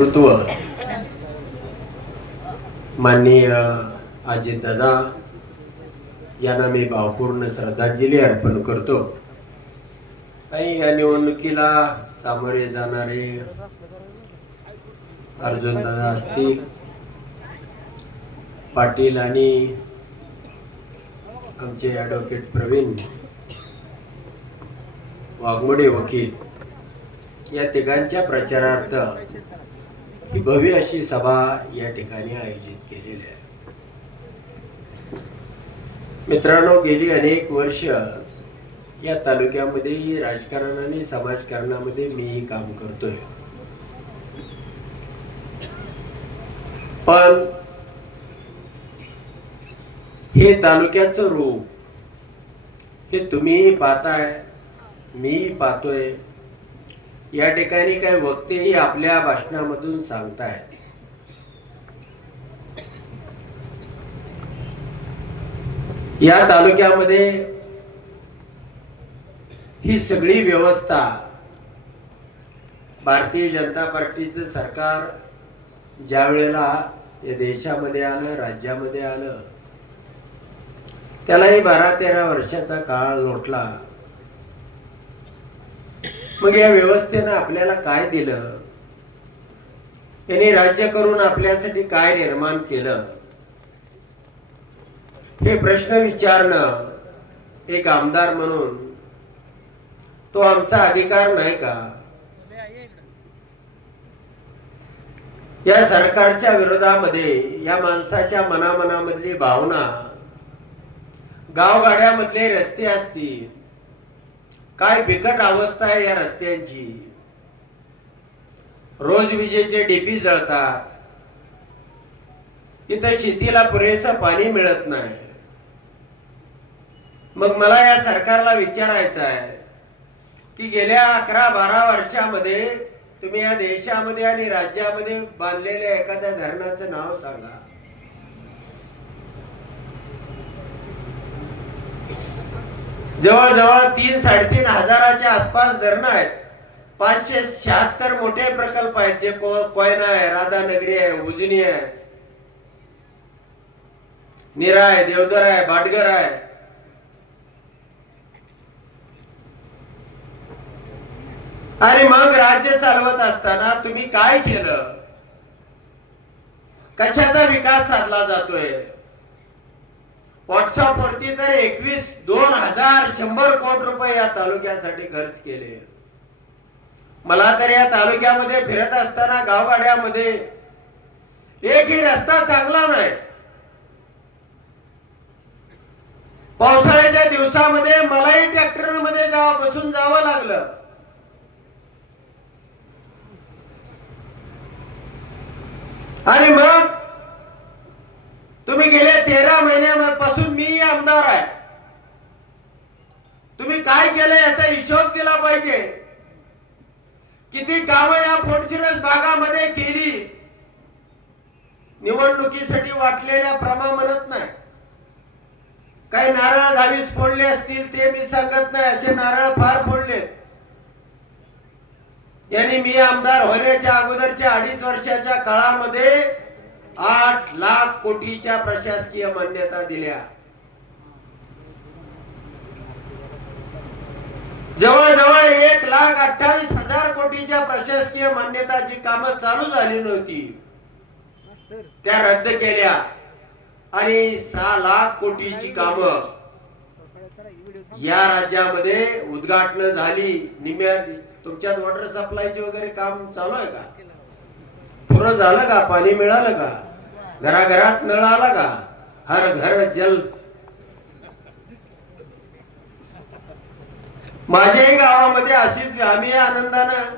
नेतृत्व माननीय अजितदादा यांना मी भावपूर्ण श्रद्धांजली अर्पण करतो। आणि या निवडणुकीला सामोरे जाणारे अर्जुनदादा असतील, पाटील आणि आमचे ॲडव्होकेट प्रवीण वाघमोडे वकील या तिघांच्या प्रचारार्थ ही भव्य अशी सभा या ठिकाणी आयोजित केलेली आहे। मित्रांनो, गेली अनेक वर्ष या तालुक्यामध्ये राजकारण आणि समाजकारणामध्ये मी काम करतोय, पण हे तालुक्याचं रूप हे तुम्ही पाहताय, मी पाहतोय। या ठिकाणी काही वक्तेही आपल्या भाषणामधून सांगतायत, या तालुक्यामध्ये ही सगळी व्यवस्था भारतीय जनता पार्टीचं सरकार ज्या वेळेला या देशामध्ये आलं, राज्यामध्ये आलं, त्यालाही 12-13 वर्षाचा काळ लोटला। मग या व्यवस्थेनं आपल्याला काय दिलं, यांनी राज्य करून आपल्यासाठी काय निर्माण केलं, हे प्रश्न विचारणं एक आमदार म्हणून तो आमचा अधिकार नाही का? या सरकारच्या विरोधामध्ये या माणसाच्या मनामनामधली भावना, गावगाड्यामधले रस्ते असतील, काय बिकट अवस्था आहे या रस्त्यांची, रोज विजेचे डीपी जळतात, इथं शेतीला पुरेसं पाणी मिळत नाही। मग मला या सरकारला विचारायचं आहे की गेल्या 11-12 वर्षामध्ये तुम्ही या देशामध्ये आणि राज्यामध्ये बांधलेल्या एखाद्या धरणाचं नाव सांगा। जवळजवळ 3-3.5 हजाराच्या आसपास धरणं आहेत, 576 मोठे प्रकल्प आहेत, जे कोयना आहे, राधानगरी आहे, उजनी आहे, निरा आहे, देवदर आहे, बाटगर आहे। आणि मग राज्य चालवत असताना तुम्ही काय केलं, कशाचा विकास साधला जातोय? व्हॉट्सअप वरती तर 21,000-2,100 कोटी रुपये या तालुक्यासाठी खर्च केले। मला तर या तालुक्यामध्ये फिरत असताना गावगाड्यामध्ये एकही रस्ता चांगला नाही। पावसाळ्याच्या दिवसामध्ये मलाही ट्रॅक्टर मध्ये बसून जावं लागलं। आणि मग तुम्ही गेल्या 13 महिन्यापासून मी आमदार आहे, तुम्ही काय केलं याचा हिशोब दिला पाहिजे। किती कामं या फोडशिरस भागामध्ये केली, निवडणुकीसाठी वाटलेल्या प्रमा म्हणत नाही। काही नारळ 10-20 फोडले असतील ते मी सांगत नाही, असे नारळ फार फोडले। यांनी मी आमदार होण्याच्या अगोदरच्या 2.5 वर्षाच्या काळामध्ये 8 लाख कोटीच्या प्रशासकीय मान्यता दिल्या। जवळजवळ 1,28,000 कोटीच्या प्रशासकीय मान्यताची कामं चालू झाली नव्हती, त्या रद्द केल्या। आणि 6 लाख कोटीची कामं या राज्यामध्ये उद्घाटन झाली। निम्या तुमच्यात वॉटर सप्लायचे वगैरे काम चालू आहे का? पुरं झालं का? पाणी मिळालं का? घराघरात नळ आला का? हर घर जल। माझ्याही गावामध्ये अशीच आम्ही आनंदानं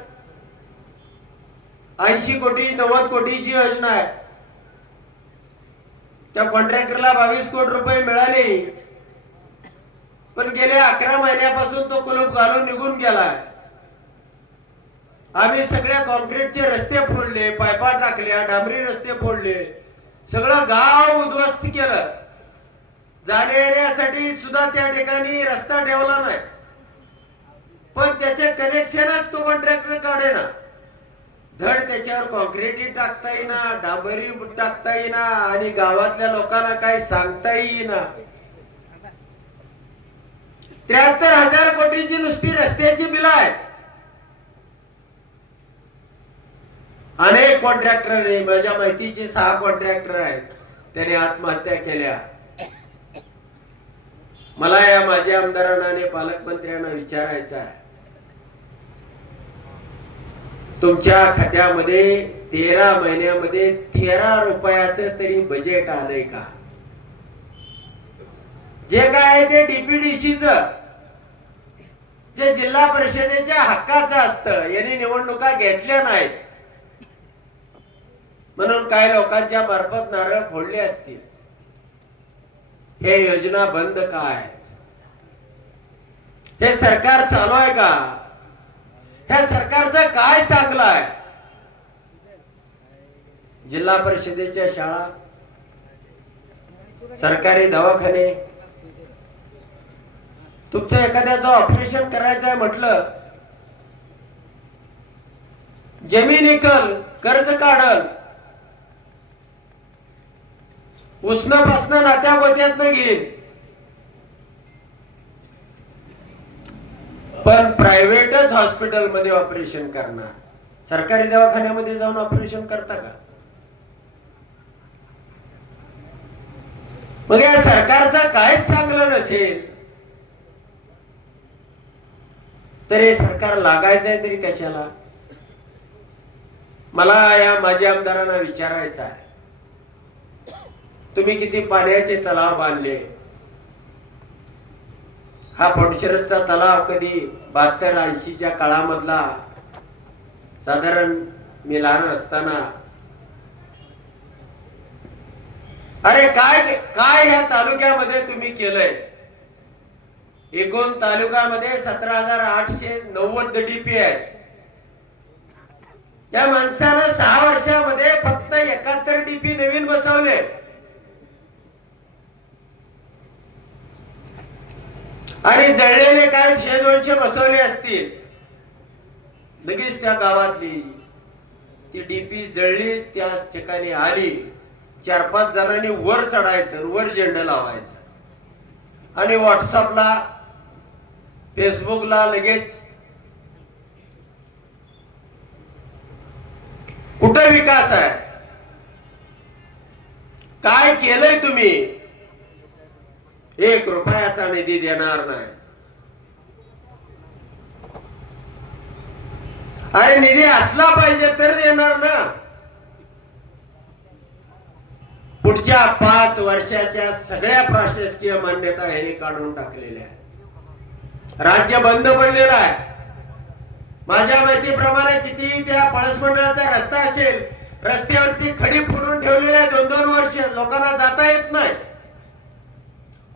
80 कोटी 90 कोटीची योजना आहे, त्या कॉन्ट्रॅक्टरला 22 कोटी रुपये मिळाले, पण गेल्या 11 महिन्यापासून तो कुलूप घालून निघून गेलाय। आम्ही सगळ्या कॉन्क्रीटचे रस्ते फोडले, पायपा टाकल्या, डांबरी रस्ते फोडले, सगळं गाव उद्ध्वस्त केलं। जाण्या येण्यासाठी सुद्धा त्या ठिकाणी रस्ता ठेवला नाही, पण त्याचे कनेक्शनच तो कॉन्ट्रॅक्टर काढेना। धड त्याच्यावर कॉन्क्रीट टाकता येईना, डांबरी टाकता येईना आणि गावातल्या लोकांना काय सांगता येईना. 73,000 कोटीची नुसती रस्त्याची बिल आहेत. अनेक कॉन्ट्रॅक्टरने, माझ्या माहितीचे 6 कॉन्ट्रॅक्टर आहेत, त्याने आत्महत्या केल्या. मला या माझ्या आमदारांना आणि पालकमंत्र्यांना विचारायचं आहे, तुमच्या खात्यामध्ये 13 महिन्यामध्ये 13 रुपयाचं तरी बजेट आलंय का? जे काय आहे ते डीपीडीसीच, जे जिल्हा परिषदेच्या हक्काचं असतं, यांनी निवडणुका घेतल्या नाहीत म्हणून काही लोकांच्या मार्फत नारळ फोडले असतील. हे योजना बंद का आहेत? हे सरकार चालू आहे का? ह्या सरकारचं काय चांगलं आहे? जिल्हा परिषदेच्या शाळा, सरकारी दवाखाने, तुमचं एखाद्याचं ऑपरेशन करायचं आहे म्हटलं, जमीन विकल, कर्ज काढल, उसनं नात्या गोत्यातनं घेईल, पण प्रायव्हेटच हॉस्पिटल मध्ये ऑपरेशन करणार. सरकारी दवाखान्यामध्ये जाऊन ऑपरेशन करता का? मग या सरकारचं काहीच चांगलं नसेल तर हे सरकार लागायचंय तरी कशाला? मला या माझ्या आमदारांना विचारायचं आहे, तुम्ही किती पाण्याचे तलाव बांधले? हा फडशरचा तलाव कधी 72-80च्या काळामधला, साधारण मी लहान असताना, अरे काय काय ह्या तालुक्यामध्ये तुम्ही केलंय? एकूण तालुक्यामध्ये 17,890 डीपी आहेत. या माणसानं 6 वर्षामध्ये फक्त 71 डीपी नवीन बसवले. आणि जळलेले काय 100-200 बसवले असतील. लगेच त्या गावातली ती डीपी जळली, त्या ठिकाणी आली, 4-5 जणांनी वर चढायचं, वर झेंडा लावायचा आणि व्हॉट्सअपला, फेसबुकला लगेच कुठं विकास आहे, काय केलंय तुम्ही? 1 रुपयाचा निधी देणार नाही. अरे निधी असला पाहिजे तर देणार ना. पुढच्या 5 वर्षाच्या सगळ्या प्रशासकीय मान्यता ह्यांनी काढून टाकलेल्या आहेत. राज्य बंद पडलेलं आहे. माझ्या माहितीप्रमाणे किती त्या पळस मंडळाचा रस्ता असेल, रस्त्यावरती खडी फोडून ठेवलेले आहे. 2-2 वर्ष लोकांना जाता येत नाही.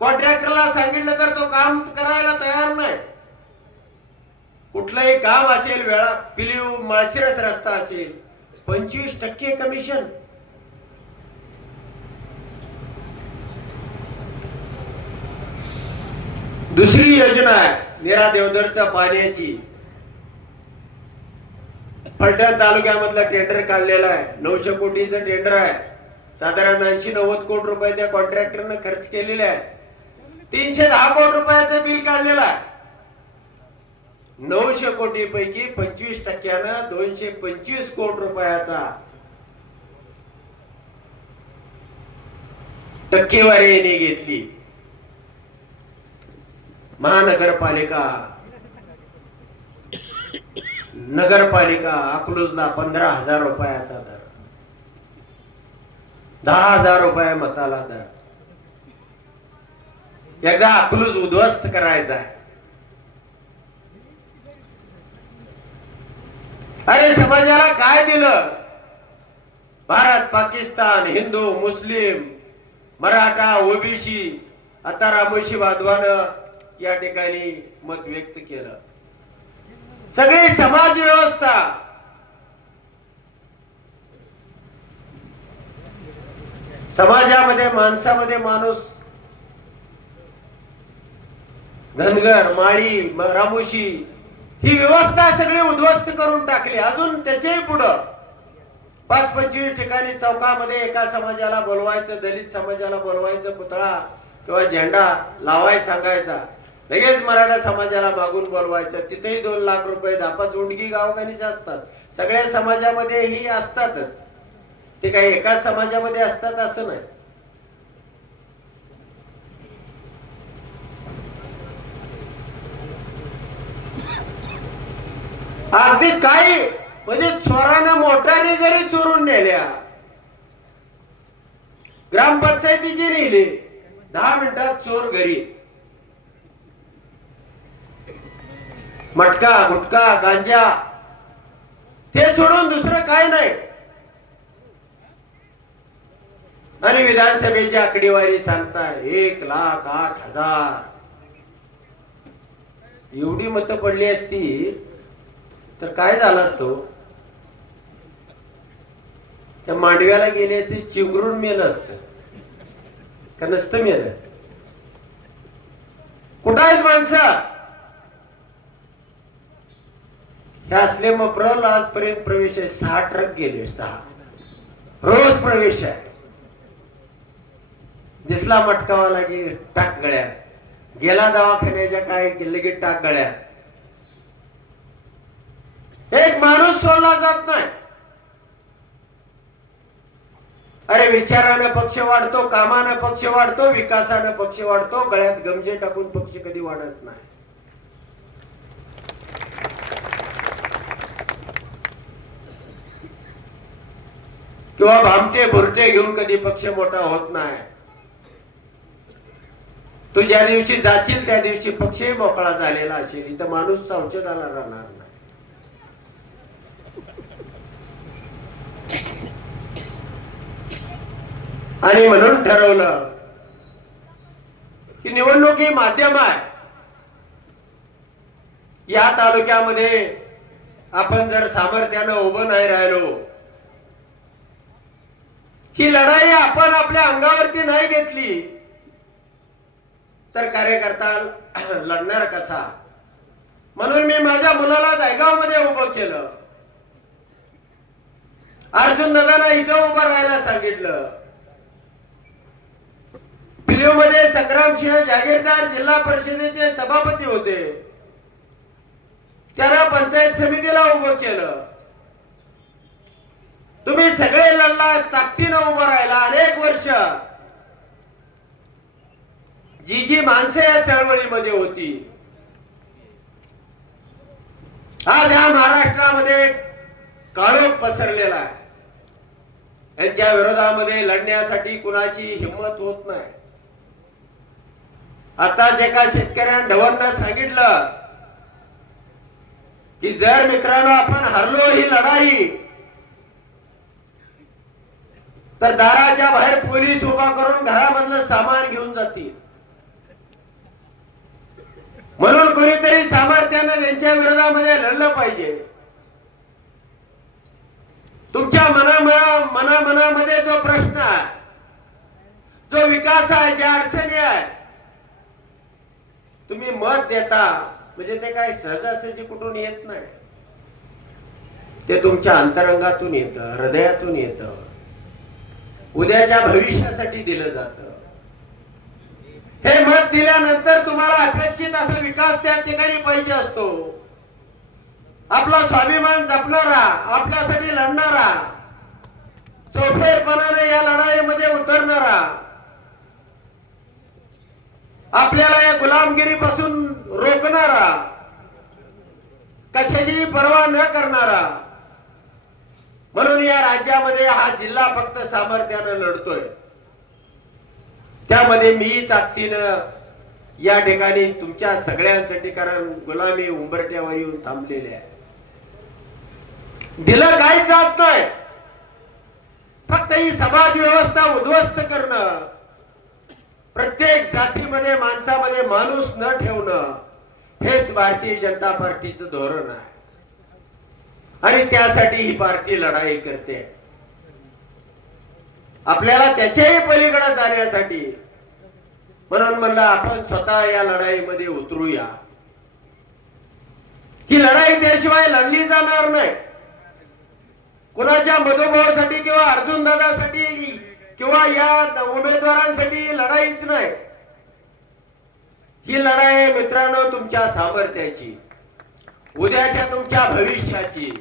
कॉन्ट्रॅक्टरला सांगितलं तर तो काम करायला तयार नाही. कुठलंही काम असेल, वेळा पिलीव माळशिरस रस्ता असेल, 25% कमिशन. दुसरी योजना आहे नीरा देवधरच्या पाण्याची. फलटण तालुक्यामधला टेंडर काढलेला आहे. 900 कोटीचं टेंडर आहे. साधारण 80-90 कोटी रुपये त्या कॉन्ट्रॅक्टरने खर्च केलेले आहे. 310 कोटी रुपयाचं बिल काढलेलं आहे. 900 कोटी पैकी 25% 225 कोटी रुपयाचा टक्केवारी घेतली. महानगरपालिका, नगरपालिका अकलूजला 15,000 रुपयाचा दर, 10,000 रुपये मताला दर. एकदा अकलूज उद्ध्वस्त करायचा आहे. अरे समाजाला काय दिलं? भारत, पाकिस्तान, हिंदू, मुस्लिम, मराठा, ओबीसी, आता रामोशी बांधवानं या ठिकाणी मत व्यक्त केलं. सगळी समाज व्यवस्था समाजामध्ये, माणसामध्ये माणूस, धनगर, माळी, रामोशी ही व्यवस्था सगळी उद्ध्वस्त करून टाकली. अजून त्याच्याही पुढं 5-25 ठिकाणी चौकामध्ये एका समाजाला बोलवायचं, दलित समाजाला बोलवायचं, पुतळा किंवा झेंडा लावाय सांगायचा, लगेच मराठा समाजाला मागून बोलवायचं, तिथेही 2 लाख रुपये, 10-5 उंडगी गावगाणीचे असतात. सगळ्या समाजामध्ये ही असतातच, ते काही एकाच समाजामध्ये असतात असं नाही. अगदी काही म्हणजे चोरानं मोटारी जरी चोरून नेल्या, ग्रामपंचायतीची नेली, 10 मिनिटात चोर घरी. मटका, गुटखा, गांजा ते सोडून दुसरं काय नाही. आणि विधानसभेची आकडेवारी सांगताय 1,08,000. एवढी मतं पडली असती तर काय झालं असतो, त्या मांडव्याला गेले असते, चिंगरून मेलं असतं का नसतं मेलं? कुठं आहेत माणसं? हे असले मप्रल आजपर्यंत प्रवेश आहे. 6 ट्रक गेले, 6 रोज प्रवेश आहे. दिसला मटकावाला की टाक गळ्यात, गेला दवाखान्याच्या काय लगेच टाक गळ्यात. एक माणूस सोडला जात नाही. अरे विचारानं पक्ष वाढतो, कामानं पक्ष वाढतो, विकासानं पक्ष वाढतो, गळ्यात गमजे टाकून पक्ष कधी वाढत नाही. किंवा भामटे भुरटे घेऊन कधी पक्ष मोठा होत नाही. तू ज्या दिवशी जाशील त्या दिवशी पक्षही मोकळा झालेला असेल. इथं माणूस औषधाला राहणार नाही. आणि म्हणून ठरवलं की निवडणूक ही माध्यम आहे. या तालुक्यामध्ये आपण जर सामर्थ्यानं उभं नाही राहिलो, ही लढाई आपण आपल्या अंगावरती नाही घेतली तर कार्यकर्ता लढणार कसा? म्हणून मी माझ्या मुलाला दहेगाव मध्ये उभं केलं. अर्जुन दादांना इथं उभं राहायला सांगितलं. पिलीव मध्ये संग्रामसिंह जागीरदार जिल्हा परिषदेचे सभापती होते, त्यांना पंचायत समितीला उभं केलं. तुम्ही सगळे लढला, ताकदीनं उभं राहिला. अनेक वर्ष जी जी माणसं या चळवळीमध्ये होती, आज या महाराष्ट्रामध्ये काळोख पसरलेला आहे. यांच्या विरोधामध्ये लढण्यासाठी कुणाची हिंमत होत नाही. आताच एका शेतकऱ्याने ढवणनं सांगितलं की जर मित्रांनो आपण हरलो ही लढाई तर दाराच्या बाहेर पोलीस उभा करून घरामधलं सामान घेऊन जातील. म्हणून कोणीतरी सामर्थ्यानं त्यांच्या विरोधामध्ये लढलं पाहिजे. तुमच्या मनामध्ये जो प्रश्न आहे, जो विकास आहे, ज्या अडचणी आहे, तुम्ही मत देता म्हणजे ते काय सहजासहजी कुठून येत नाही. ते तुमच्या अंतरंगातून येतं, हृदयातून येतं, उद्याच्या भविष्यासाठी दिलं जातं. हे मत दिल्यानंतर तुम्हाला अपेक्षित असा विकास त्या ठिकाणी पाहिजे असतो. आपला स्वाभिमान जपणारा, आपल्यासाठी लढणारा, चौफेरपणाने या लढाईमध्ये उतरणारा, आपल्याला या गुलामगिरीपासून रोखणारा, कशाची पर्वा न करणारा. म्हणून या राज्यामध्ये हा जिल्हा फक्त सामर्थ्यानं लढतोय. त्यामध्ये मी ताकदीनं या ठिकाणी तुमच्या सगळ्यांसाठी, कारण गुलामी उंबरट्यावर येऊन थांबलेले आहे. दिलं काही जात नाही. फक्त ही समाज व्यवस्था उद्ध्वस्त करणं, प्रत्येक जातीमध्ये माणसामध्ये माणूस न ठेवणं, हेच भारतीय जनता पार्टीचं धोरण आहे. आणि त्यासाठी ही पार्टी लढाई करते. आपल्याला त्याच्याही पलीकडे जाण्यासाठी म्हणून म्हणलं आपण स्वतः या लढाईमध्ये उतरूया. ही लढाई त्याशिवाय लढली जाणार नाही. कुणाच्या मधुभावासाठी किंवा अर्जुन दादासाठी किंवा या उमेदवारांसाठी लढाईच नाही. ही लढाई आहे मित्रांनो तुमच्या सामर्थ्याची, उद्याच्या तुमच्या भविष्याची.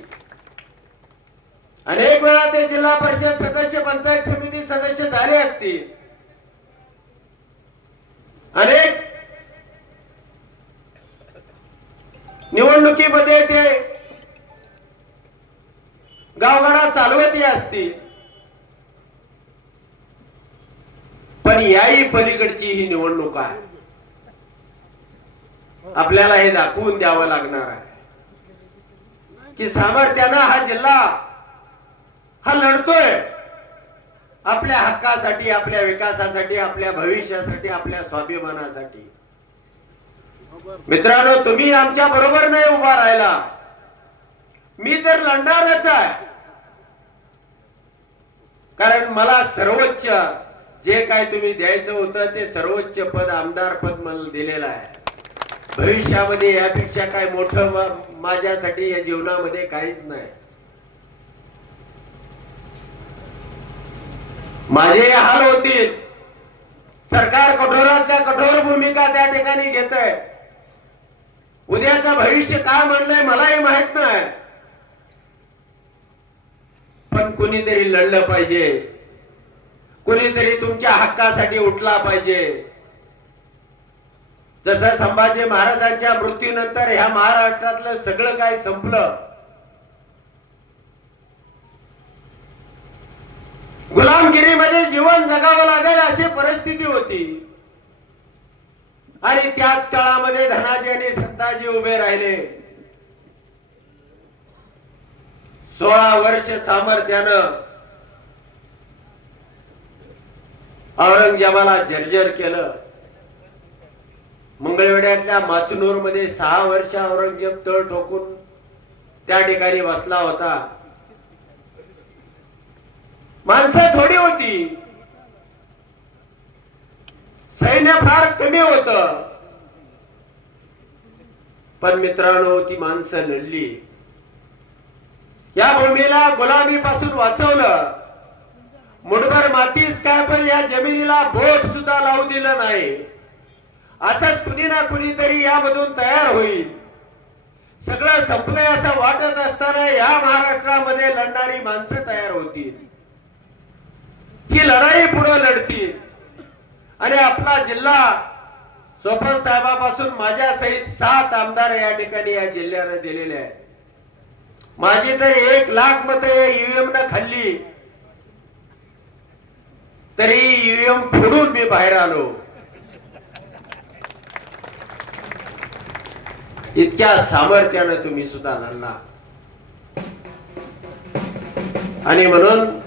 अनेक वेळा ते जिल्हा परिषद सदस्य, पंचायत समिती सदस्य झाले असतील. अनेक निवडणुकीमध्ये ते गावगाडा चालवती असतील. पण याही पलीकडची ही निवडणूक आहे. आपल्याला हे दाखवून द्यावं लागणार आहे की सामर्थ्यानं हा जिल्हा हा लढतोय आपल्या हक्कासाठी, आपल्या विकासासाठी, आपल्या भविष्यासाठी, आपल्या स्वाभिमानासाठी. मित्रांनो, तुम्ही आमच्या बरोबर नाही उभा राहिला, मी तर लढणारच आहे. कारण मला सर्वोच्च जे काय तुम्ही द्यायचं होतं ते सर्वोच्च पद, आमदार पद मला दिलेलं आहे. भविष्यामध्ये यापेक्षा काय मोठं माझ्यासाठी या जीवनामध्ये काहीच नाही. माझे हाल होतील. सरकार कठोरातल्या कठोर भूमिका त्या ठिकाणी घेत आहे. उद्याचं भविष्य काय म्हणलंय मलाही माहित नाही. पण कोणीतरी लढलं पाहिजे, कोणीतरी तुमच्या हक्कासाठी उठला पाहिजे. जसं संभाजी महाराजांच्या मृत्यूनंतर ह्या महाराष्ट्रातलं सगळं काही संपलं. गुलामगिरीमध्ये जीवन जगावं लागेल अशी परिस्थिती होती. आणि त्याच काळामध्ये धनाजी आणि संताजी उभे राहिले. 16 वर्ष सामर्थ्यानं औरंगजेबाला जर्जर केलं. मंगळवेढ्यातल्या माचनूर मध्ये 6 वर्ष औरंगजेब तळ ठोकून त्या ठिकाणी बसला होता. माणसं थोडी होती, सैन्य फार कमी होत. पण मित्रांनो, ती माणसं लढली. या भूमीला गुलामीपासून वाचवलं. मुठभर मातीच काय, पण या जमिनीला बोट सुद्धा लावू दिलं नाही. असंच कुणी ना कुणीतरी यामधून तयार होईल. सगळं संपलंय असं वाटत असताना या महाराष्ट्रामध्ये लढणारी माणसं तयार होतील. ही लढाई पुढे लढतील. आणि आपला जिल्हा सोपन साहेबापासून माझ्या सहित 7 आमदार या ठिकाणी या जिल्ह्याने दिलेले आहेत. माझी तर 1 लाख मतं ईव्हीएम न खाल्ली, तरी ईव्हीएम फोडून मी बाहेर आलो. इतक्या सामर्थ्यानं तुम्ही सुद्धा लढला. आणि म्हणून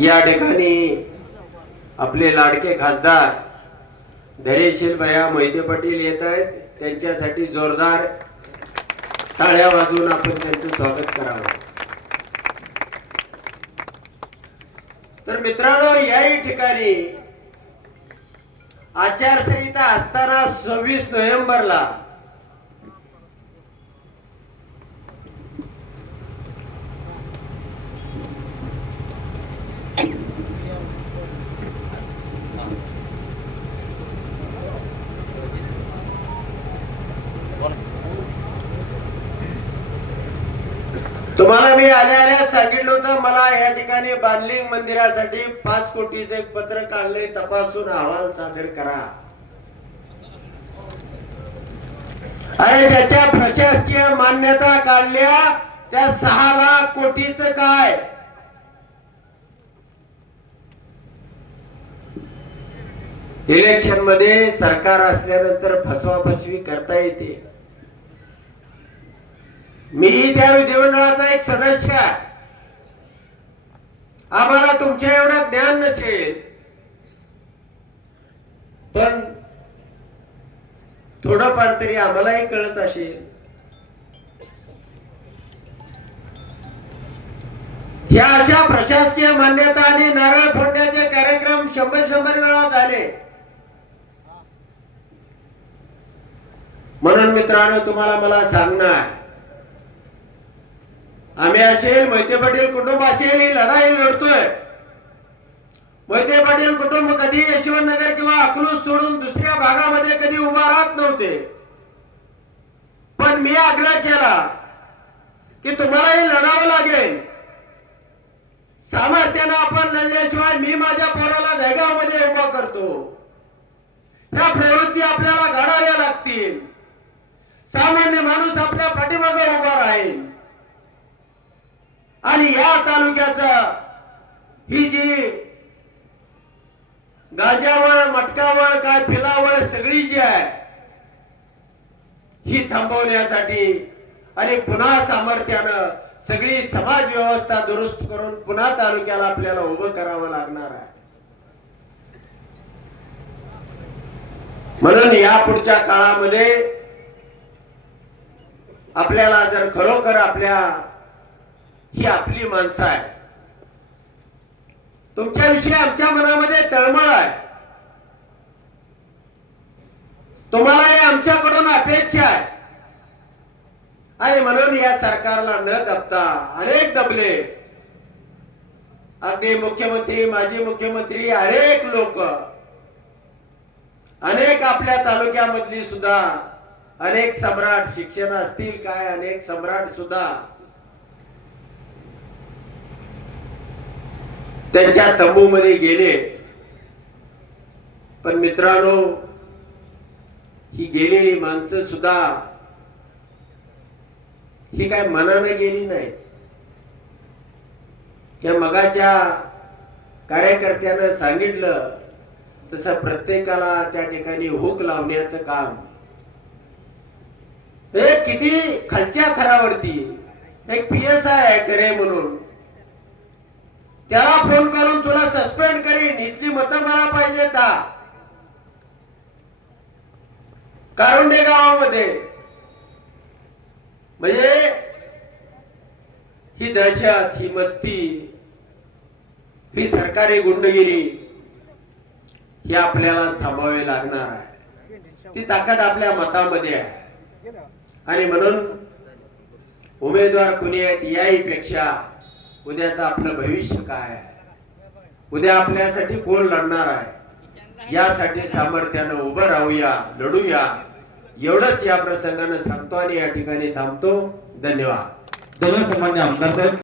या ठिकाणी आपले लाडके खासदार धैर्यशील भैया मोहिते पाटील येत आहेत. त्यांच्यासाठी जोरदार टाळ्या वाजवून आपण त्यांचं स्वागत करावं. तर मित्रांनो, याही ठिकाणी आचारसंहिता असताना 26 नोव्हेंबरला तुम्हाला मी आल्या सांगितलं होतं, मला या ठिकाणी बांधलिंग मंदिरासाठी 5 कोटीचं एक पत्र काढले, तपासून अहवाल सादर करा. अरे ज्याच्या प्रशासकीय मान्यता काढल्या त्या 6 लाख कोटीचं काय? इलेक्शन मध्ये सरकार असल्यानंतर फसवाफसवी करता येते. मी त्या विधिमंडळाचा एक सदस्य आहे. आम्हाला तुमच्या एवढं ज्ञान नसेल, पण थोडंफार तरी आम्हालाही कळत असेल. ह्या अशा प्रशासकीय मान्यता आणि नारळ फोडण्याचे कार्यक्रम 100 वेळा झाले. म्हणून मित्रांनो, तुम्हाला मला सांगणं आहे, आम्ही असेल, मोहिते पाटील कुटुंब असेल, ही लढाई लढतोय. मोहिते पाटील कुटुंब कधी यशवंतनगर किंवा अकलूज सोडून दुसऱ्या भागामध्ये कधी उभा राहत नव्हते. पण मी आग्रह केला की तुम्हालाही लढावं लागेल. सामर्थ्यानं आपण लढल्याशिवाय मी माझ्या पोराला दहेगाव मध्ये उभा करतो. ह्या प्रवृत्ती आपल्याला घडाव्या लागतील. सामान्य माणूस आपल्या पाठीमागे उभा राहील आणि या तालुक्याचा ही जी गाजावळ, मटकावळ, काय फिलावळ सगळी जी आहे ही थांबवण्यासाठी आणि पुन्हा सामर्थ्यानं सगळी समाज व्यवस्था दुरुस्त करून पुन्हा तालुक्याला आपल्याला उभं करावं लागणार आहे. म्हणून या पुढच्या काळामध्ये आपल्याला जर खरोखर ही आपली माणसं आहे, तुमच्याविषयी आमच्या मनामध्ये तळमळ आहे, तुम्हालाही आमच्याकडून अपेक्षा आहे. आणि म्हणून या सरकारला न दबता अनेक दबले, अगदी मुख्यमंत्री, माजी मुख्यमंत्री, अनेक लोक, अनेक आपल्या तालुक्यामधली सुद्धा अनेक सम्राट, शिक्षण असतील काय, अनेक सम्राट सुद्धा त्यांच्या तंबूमध्ये गेले. पण मित्रांनो, ही गेलेली माणसं सुद्धा ही काय मनाने गेली नाही. त्या मगाच्या कार्यकर्त्यानं सांगितलं तसं प्रत्येकाला त्या ठिकाणी हुक लावण्याचं काम, हे किती खालच्या थरावरती एक PSI आहे करे म्हणून, त्याला फोन करून तुला सस्पेंड करीन, इथली मतं मला पाहिजे का कारुंडे गावामध्ये. म्हणजे ही दहशत, ही मस्ती, ही सरकारी गुंडगिरी ही आपल्याला थांबवावी लागणार आहे. ती ताकद आपल्या मतामध्ये आहे. आणि म्हणून उमेदवार कुणी आहेत याहीपेक्षा उद्याचं आपलं भविष्य काय आहे, उद्या आपल्यासाठी कोण लढणार आहे, यासाठी सामर्थ्यानं उभं राहूया, लढूया, एवढंच या प्रसंगानं सांगतो आणि या ठिकाणी थांबतो. धन्यवाद. धन्यवाद सन्माननीय आमदार साहेब.